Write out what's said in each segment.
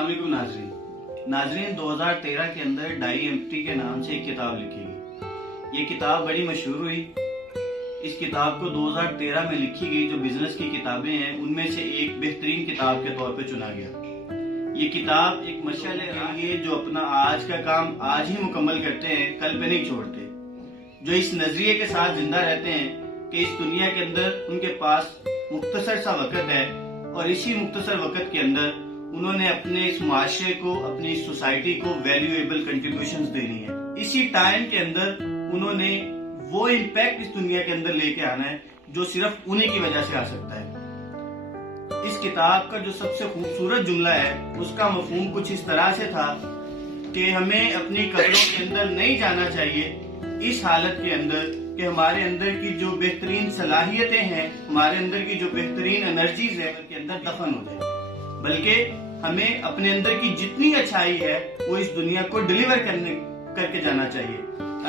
अस्सलाम वालेकुम नाजरीन 2013 के अंदर डाई एम्प्टी के नाम से एक किताब लिखी गई। ये किताब बड़ी मशहूर हुई। इस किताब को 2013 में लिखी गई जो बिजनेस की किताबें हैं उनमें से एक बेहतरीन किताब के तौर पे चुना गया। ये किताब एक मशअल है जो अपना आज का काम आज ही मुकम्मल करते हैं, कल पे नहीं छोड़ते, जो इस नजरिए के साथ जिंदा रहते हैं कि इस दुनिया के अंदर उनके पास मुख्तसर सा वक्त है और इसी मुख्तसर वक्त के अंदर उन्होंने अपने इस मुआशरे को, अपनी इस सोसाइटी को वैल्यूएबल कंट्रीब्यूशंस देनी है। इसी टाइम के अंदर उन्होंने वो इम्पैक्ट इस दुनिया के अंदर लेके आना है जो सिर्फ उन्हीं की वजह से आ सकता है। इस किताब का जो सबसे खूबसूरत जुमला है उसका मफहूम कुछ इस तरह से था कि हमें अपनी कब्रों के अंदर नहीं जाना चाहिए इस हालत के अंदर कि हमारे अंदर की जो बेहतरीन सलाहियतें हैं, हमारे अंदर की जो बेहतरीन एनर्जीज है के अंदर दफन हो जाए, बल्कि हमें अपने अंदर की जितनी अच्छाई है वो इस दुनिया को डिलीवर करके जाना चाहिए।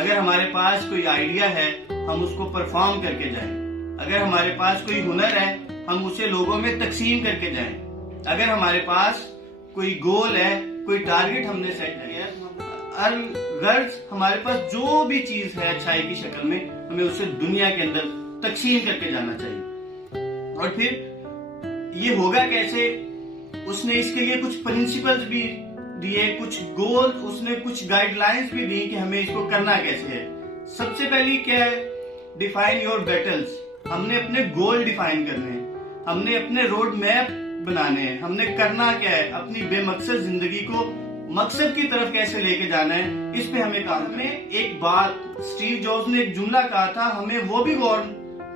अगर हमारे पास कोई आइडिया है हम उसको परफॉर्म करके जाएं। अगर हमारे पास कोई हुनर है हम उसे लोगों में तकसीम करके जाएं। अगर हमारे पास कोई गोल है, कोई टारगेट हमने सेट किया है, गर्ज हमारे पास जो भी चीज है अच्छाई की शक्ल में हमें उसे दुनिया के अंदर तकसीम करके जाना चाहिए। और फिर ये होगा कैसे? उसने इसके लिए कुछ प्रिंसिपल्स भी दिए, कुछ गोल, उसने कुछ गाइडलाइंस भी दी कि हमें इसको करना कैसे है। सबसे पहली क्या है? Define your battles. हमने अपने गोल डिफाइन करने हैं, हमने अपने रोड मैप बनाने हैं, हमने करना क्या है, अपनी बेमकसद जिंदगी को मकसद की तरफ कैसे लेके जाना है, इस पे हमें काम में। एक बात स्टीव जॉब्स ने एक जुमला कहा था, हमें वो भी गौर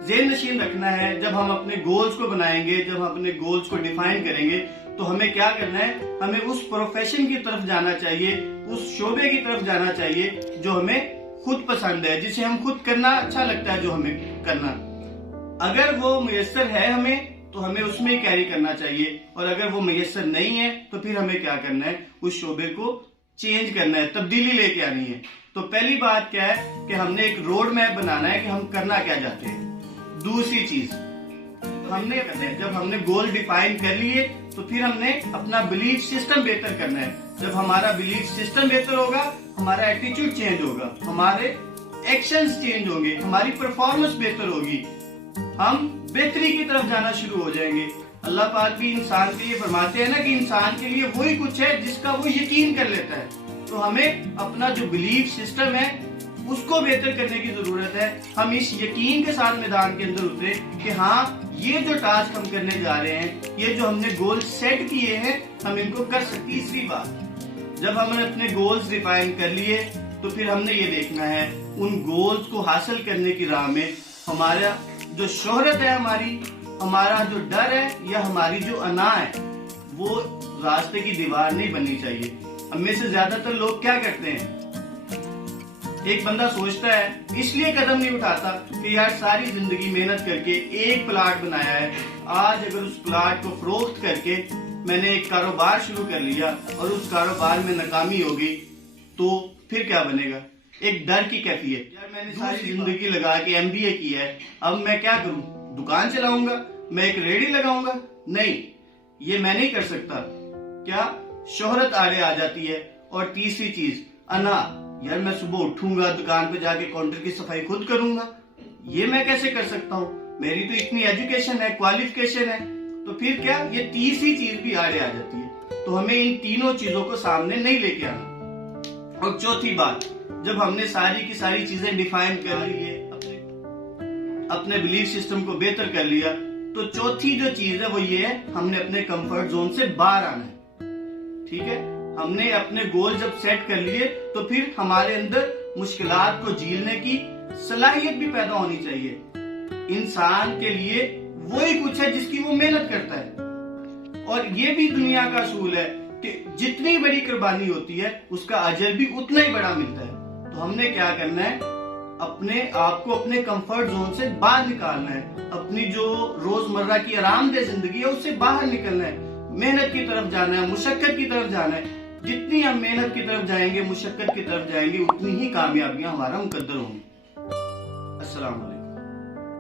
ज़हन नशीन रखना है जब हम अपने गोल्स को बनाएंगे, जब हम अपने गोल्स को डिफाइन करेंगे तो हमें क्या करना है, हमें उस प्रोफेशन की तरफ जाना चाहिए, उस शोबे की तरफ जाना चाहिए जो हमें खुद पसंद है, जिसे हम खुद करना अच्छा लगता है, जो हमें करना। अगर वो मुयस्सर है हमें तो हमें उसमें ही कैरी करना चाहिए, और अगर वो मुयस्सर नहीं है तो फिर हमें क्या करना है, उस शोबे को चेंज करना है, तब्दीली लेके आनी है। तो पहली बात क्या है कि हमने एक रोड मैप बनाना है कि हम करना क्या चाहते हैं। दूसरी चीज हमने जब हमने गोल डिफाइन कर लिए तो फिर हमने अपना बिलीफ सिस्टम बेहतर करना है। जब हमारा बिलीफ सिस्टम बेहतर होगा हमारा एटीट्यूड चेंज होगा, हमारे एक्शंस चेंज होंगे, हमारी परफॉर्मेंस बेहतर होगी, हम बेहतरी की तरफ जाना शुरू हो जाएंगे। अल्लाह पाक भी इंसान के लिए फरमाते हैं ना कि इंसान के लिए वही कुछ है जिसका वो यकीन कर लेता है। तो हमें अपना जो बिलीफ सिस्टम है उसको बेहतर करने की जरूरत है। हम इस यकीन के साथ मैदान के अंदर उतरे कि हाँ, ये जो टास्क हम करने जा रहे हैं, ये जो हमने गोल सेट किए हैं, हम इनको कर सकते। तीसरी बात, जब हमने अपने गोल्स डिफाइन कर लिए तो फिर हमने ये देखना है उन गोल्स को हासिल करने की राह में हमारा जो शोहरत है, हमारा जो डर है या हमारी जो अना है, वो रास्ते की दीवार नहीं बननी चाहिए। हम में से ज्यादातर लोग क्या करते हैं, एक बंदा सोचता है इसलिए कदम नहीं उठाता कि यार सारी जिंदगी मेहनत करके एक प्लाट बनाया है, आज अगर उस प्लाट को फरोख्त करके मैंने एक कारोबार शुरू कर लिया और उस कारोबार में नाकामी हो गई तो फिर क्या बनेगा। एक डर की कैफियत, यार मैंने सारी जिंदगी लगा के एमबीए किया है, अब मैं क्या करूं, दुकान चलाऊंगा, मैं एक रेडी लगाऊंगा? नहीं, ये मैं नहीं कर सकता। क्या शोहरत आड़े आ जाती है। और तीसरी चीज अना, यार मैं सुबह उठूंगा, दुकान पे जाके काउंटर की सफाई खुद करूंगा, ये मैं कैसे कर सकता हूँ, मेरी तो इतनी एजुकेशन है, क्वालिफिकेशन है। तो फिर क्या, ये तीसरी चीज भी आड़े आ जाती है। तो हमें इन तीनों चीजों को सामने नहीं लेके आना। और चौथी बात, जब हमने सारी की सारी चीजें डिफाइन कर ली है, अपने बिलीफ सिस्टम को बेहतर कर लिया, तो चौथी जो चीज है वो ये है, हमने अपने कंफर्ट जोन से बाहर आना है। ठीक है, हमने अपने गोल जब सेट कर लिए तो फिर हमारे अंदर मुश्किलात को झेलने की सलाहियत भी पैदा होनी चाहिए। इंसान के लिए वही कुछ है जिसकी वो मेहनत करता है। और ये भी दुनिया का असूल है कि जितनी बड़ी कुर्बानी होती है उसका अजर भी उतना ही बड़ा मिलता है। तो हमने क्या करना है, अपने आप को अपने कंफर्ट जोन से बाहर निकालना है, अपनी जो रोजमर्रा की आरामदेह जिंदगी है उससे बाहर निकलना है, मेहनत की तरफ जाना है, मुशक्कत की तरफ जाना है। जितनी हम मेहनत की तरफ जाएंगे, मुशक्कत की तरफ जाएंगे, उतनी ही कामयाबियां हमारा मुकद्दर होंगी। अस्सलाम वालेकुम।